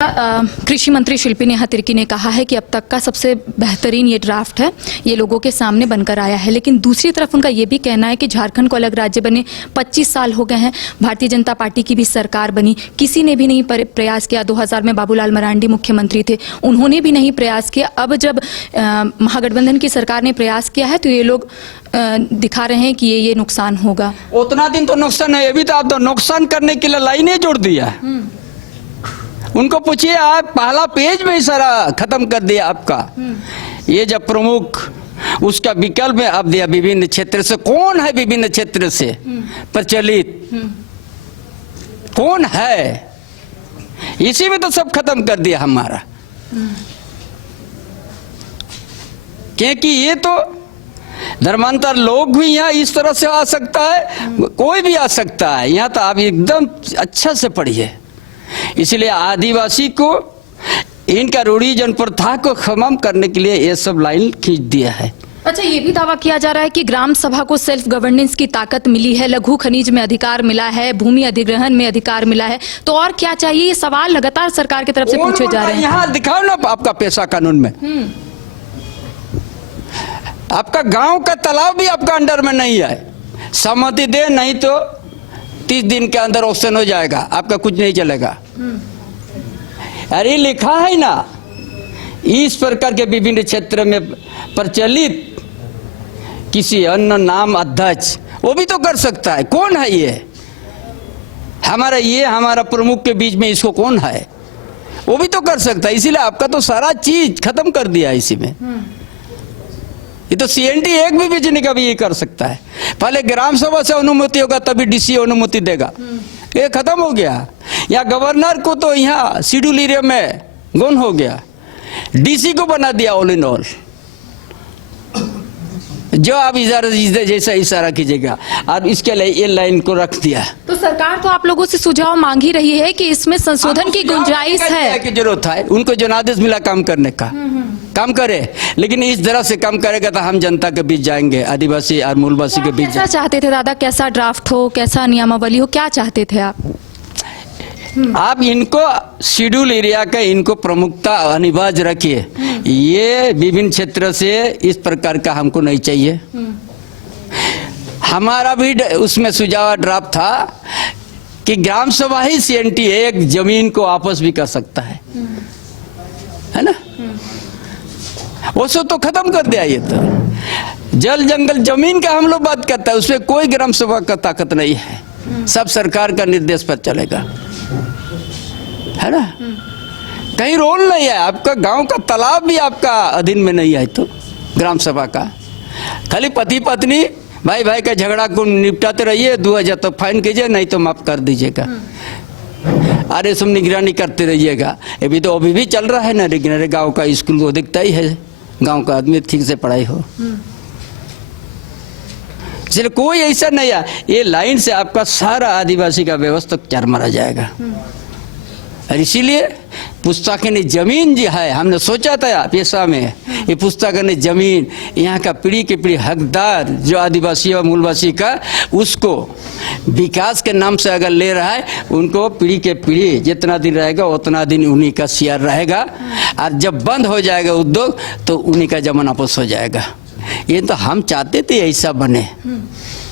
कृषि मंत्री शिल्पी नेहा तिर्की ने कहा है कि अब तक का सबसे बेहतरीन ये ड्राफ्ट है, ये लोगों के सामने बनकर आया है। लेकिन दूसरी तरफ उनका ये भी कहना है कि झारखंड को अलग राज्य बने 25 साल हो गए हैं, भारतीय जनता पार्टी की भी सरकार बनी, किसी ने भी नहीं प्रयास किया। 2000 में बाबूलाल मरांडी मुख्यमंत्री थे, उन्होंने भी नहीं प्रयास किया। अब जब महागठबंधन की सरकार ने प्रयास किया है तो ये लोग दिखा रहे हैं कि ये नुकसान होगा। उतना दिन तो नुकसान है, अभी तो आप तो नुकसान करने के लिए लाइनें जोड़ दिया। उनको पूछिए, आप पहला पेज में ही सारा खत्म कर दिया आपका। ये जब प्रमुख उसका विकल्प में आप दिया विभिन्न क्षेत्र से। कौन है विभिन्न क्षेत्र से प्रचलित, कौन है? इसी में तो सब खत्म कर दिया हमारा। क्योंकि ये तो धर्मांतर लोग भी यहाँ इस तरह से आ सकता है, कोई भी आ सकता है। यहाँ तो आप एकदम अच्छा से पढ़िए। इसलिए आदिवासी को इनका रूढ़ी जनप्रथा को खत्म करने के लिए ये सब लाइन खींच दिया है। अच्छा, ये भी दावा किया जा रहा है कि ग्राम सभा को सेल्फ गवर्नेंस की ताकत मिली है, लघु खनिज में अधिकार मिला है, भूमि अधिग्रहण में अधिकार मिला है, तो और क्या चाहिए? ये सवाल लगातार सरकार की तरफ से पूछे जा रहे हैं। यहाँ दिखाओ ना आपका पेशा कानून में। आपका गांव का तालाब भी आपका अंडर में नहीं है। सहमति दे, नहीं तो 30 दिन के अंदर ऑप्शन हो जाएगा, आपका कुछ नहीं चलेगा। अरे लिखा है ना, इस प्रकार के विभिन्न क्षेत्र में प्रचलित किसी अन्य नाम अध्यक्ष, वो भी तो कर सकता है। कौन है ये? हमारा प्रमुख के बीच में इसको कौन है? वो भी तो कर सकता है। इसीलिए आपका तो सारा चीज खत्म कर दिया इसी में। ये तो सीएनटी एक भी बेचने का भी ये कर सकता है। पहले ग्राम सभा से अनुमति होगा तभी डीसी अनुमति देगा। ये खत्म हो गया। या गवर्नर को तो यहाँ शेड्यूल एरिया में गौन हो गया, डीसी को बना दिया ऑल इन ऑल। जो आप जैसा इशारा कीजिएगा, और इसके लिए ये लाइन को रख दिया। तो सरकार तो आप लोगों से सुझाव मांग ही रही है कि इसमें संशोधन की गुंजाइश है, की जरूरत है। उनको जनादेश मिला काम करने का, काम करे। लेकिन इस तरह से काम करेगा तो हम जनता के बीच जाएंगे, आदिवासी और मूलवासी के बीच। क्या चाहते थे दादा? कैसा ड्राफ्ट हो, कैसा नियमावली हो, क्या चाहते थे आप? आप इनको शेड्यूल एरिया का इनको प्रमुखता अनिवार्य रखिए। ये विभिन्न क्षेत्र से इस प्रकार का हमको नहीं चाहिए। हमारा भी उसमें सुझाव ड्राफ्ट था कि ग्राम सभा ही सीएनटी एक जमीन को आपस भी कर सकता है ना? वो सब तो खत्म कर दिया। ये तो जल जंगल जमीन का हम लोग बात करता है, उसमें कोई ग्राम सभा का ताकत नहीं है। सब सरकार का निर्देश पर चलेगा, है ना? कहीं रोल नहीं है। आपका गांव का तालाब भी आपका अधीन में नहीं है तो ग्राम सभा का। खाली पति पत्नी भाई भाई का झगड़ा को निपटाते रहिए, 2000 तो फाइन कीजिए, नहीं तो माफ कर दीजिएगा। अरे सब निगरानी करते रहिएगा। अभी तो अभी भी चल रहा है ना निगरानी। गांव का स्कूल को दिखता ही है, गांव का आदमी ठीक से पढ़ाई हो। इसलिए कोई ऐसा नहीं है। ये लाइन से आपका सारा आदिवासी का व्यवस्था चरमरा जाएगा। और इसीलिए पुस्तकालय जमीन जो है, हमने सोचा था पेशा में, ये पुस्तकालय जमीन यहाँ का पीढ़ी के पीढ़ी हकदार जो आदिवासी और मूलवासी का, उसको विकास के नाम से अगर ले रहा है, उनको पीढ़ी के पीढ़ी जितना दिन रहेगा उतना दिन उन्हीं का शेयर रहेगा। और जब बंद हो जाएगा उद्योग तो उन्हीं का जमान वापस हो जाएगा। ये तो हम चाहते थे ऐसा बने।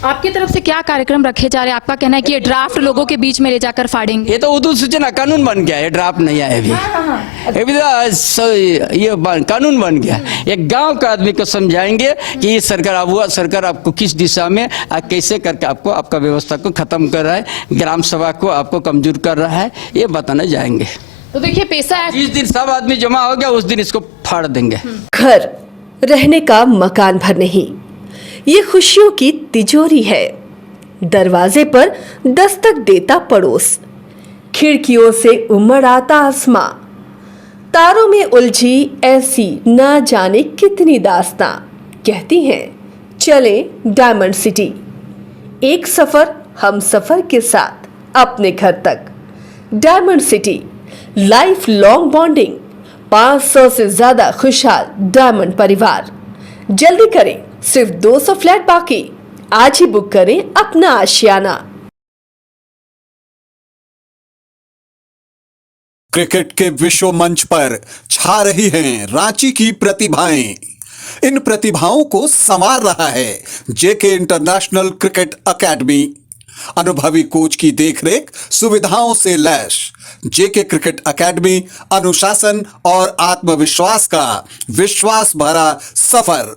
आपकी तरफ से क्या कार्यक्रम रखे जा रहे हैं? आपका कहना है कि ये ड्राफ्ट लोगों के बीच में ले जाकर फाड़ेंगे। ये तो उर्दू सूचना कानून बन गया है, ड्राफ्ट नहीं आया अभी। अभी तो ये कानून बन गया। एक गांव का आदमी को समझाएंगे कि ये सरकार आपको किस दिशा में कैसे करके आपको आपका व्यवस्था को खत्म कर रहा है, ग्राम सभा को आपको कमजोर कर रहा है, ये बताने जाएंगे। तो देखिए, पैसा जिस दिन सब आदमी जमा हो गया उस दिन इसको फाड़ देंगे। घर रहने का मकान भर नहीं, ये खुशियों की तिजोरी है। दरवाजे पर दस्तक देता पड़ोस, खिड़कियों से उमड़ आता आसमां, तारों में उलझी ऐसी न जाने कितनी दास्तां। कहती हैं चले डायमंड सिटी, एक सफर हम सफर के साथ अपने घर तक। Diamond city, life long bonding, 500 से ज्यादा खुशहाल डायमंड परिवार। जल्दी करें, सिर्फ 200 फ्लैट बाकी। आज ही बुक करें अपना आशियाना। क्रिकेट के विश्व मंच पर छा रही हैं रांची की प्रतिभाएं। इन प्रतिभाओं को संवार रहा है जेके इंटरनेशनल क्रिकेट एकेडमी। अनुभवी कोच की देखरेख सुविधाओं से लैस जेके क्रिकेट एकेडमी अनुशासन और आत्मविश्वास का विश्वास भरा सफर।